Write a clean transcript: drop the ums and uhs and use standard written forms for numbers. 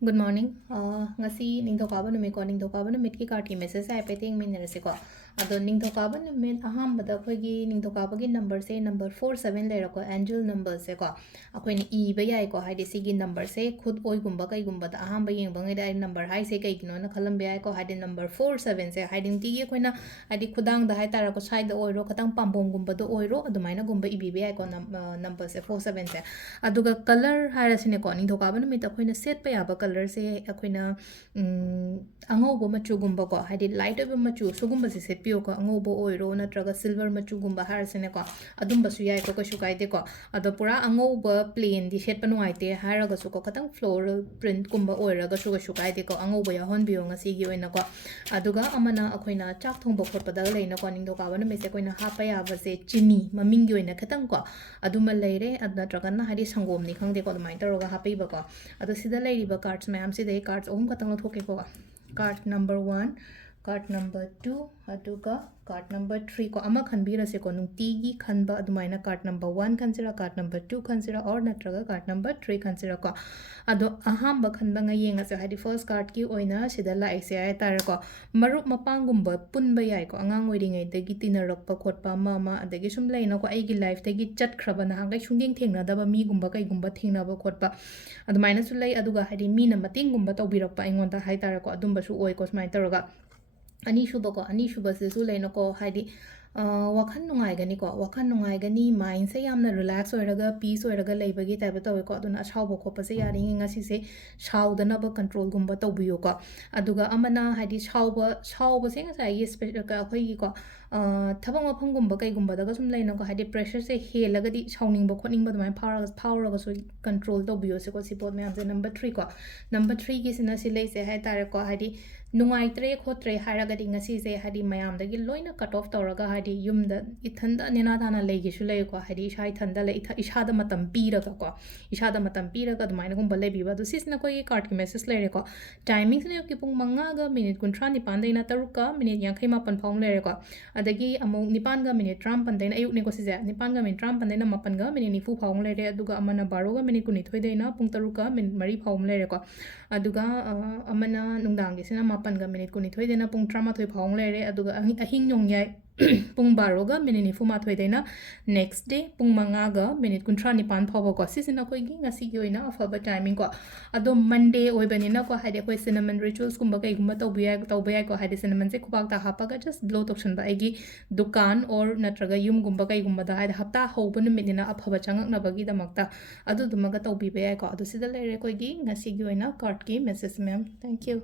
Good morning. Ngasi ningthokaba numit ko ningthokaba numit ki card ki message ai pe ting min rase ko ado ningthokaba numit aham bada khoi gi ningthokaba gi number se number 47 le ko angel number se ko akhoi ni e ba yai ko haide si gi number se khud oi gumba kai gumba da aham ba yeng bangai da number hai se kai gino na khalam ba yai ko haide number 47 se haiding ti gi khoi na adi khudang da hai tara ko side da oiro khatang pambom gumba do oiro adumaina gumba ibi ba yai ko number se 47 se aduga color hairasine ko ningthokaba numit akhoi na set pa ya ba color se akhoi na angaubo machu gumba ko haidi light oba machu sugumba se setpio ko angaubo oiro natraga silver machu gumba hairasine ko adumba su yai ko kasu kaide ko ado pura angauba plain di set panu aite hairaga su ko katang floral print gumba oiraga su kasu kaide ko angauba ya hon bio ngasi gi oina ko aduga amana akhoi na chak thongba khotpa da leina ko ningthokaba numit se koina hapa ya ba se chini maming gi oina khatang ko aduma leire natraga na haidi sangom ni khangde ko adumai taroga hapai ba ko ado sida leiriba cards mayam sida cards ohum katang thoke ko card number 1 card number 2 aduga card number 3 ko ama khanbira se ko nungti gi khanba adumaina card number 1 khansira card number 2 khansira or natraga card number 3 khansira ko ado aham ba khanba nga yenga se hadi first card ki oina sida la ise ay tar ko marup mapangum ba punba yai ko angang oiringai dagi tinarakpa khotpa mama adagi sum leina ko aigi life dagi chat khraba na hangai sungding thengna daba mi gumba kai gumba thengna ba khotpa adumaina su lei aduga hadi mi na mating gumba tawbirakpa aingonda hai tar ko adumba su oi ko smai taroga ani shuba ko ani shuba se su leina ko hadi wakhan nungai gani ko wakhan nungai gani mind se yamna relax oiraga peace oiraga leibagi type tawe ko aduna shaubo khopa se yari ngasi se shaudana ba control gumba tawbiyo ko aduga amana hadi shauba se ngasai gi special ka khoi gi ko thabang mafam gumba kai gumba daga sum leina ko hadi pressure se helaga di shauning ba khotning ba dumai power so control tawbiyo se ko sipot me amse number 3 ko number 3 gi sina si lei se hai tare ko hadi nungai khotre haragadi ngasi se hadi mayam dagi loina cut off tawraga hadi yumda ithanda nena thana leigi su lei ko hadi isha ithanda le ishada matam piraga ko ishada matam piraga dumaina gumba lebi ba du sisna ko gi card ki message lere ko timing sne ki pung manga ga minute kuntra ni pandaina taruka minute yankhai mapan phong lere ko adagi among nipan ga minute tram pandaina ayuk ni ko sije nipan ga minute tram pandaina mapan ga minute nifu phong lere aduga amana baro ga minute kuni thoi deina pung taruka minute mari phong lere ko aduga amana nungdang gi sina mapan ga minute kuni thoi dena pung trama thoi phawng lere aduga ahing nyong yai pung baro ga minute ni fuma thoi dena next day pung manga ga minute kuntra ni pan phawa ko sisina koi gi ngasi gi oina afaba timing ko ado monday oi bani na ko haide koi cinnamon rituals kumba kai gumba tawbiya ko haide cinnamon se kupak ta hapa ga just blow tokshan ba egi dukan or natraga yum gumba kai gumba da haide hapta hoba numit ni na afaba changak na bagi da makta adu dumaga tawbi ba ko adu sida lere koi gi ngasi gi oina card ki message ma'am thank you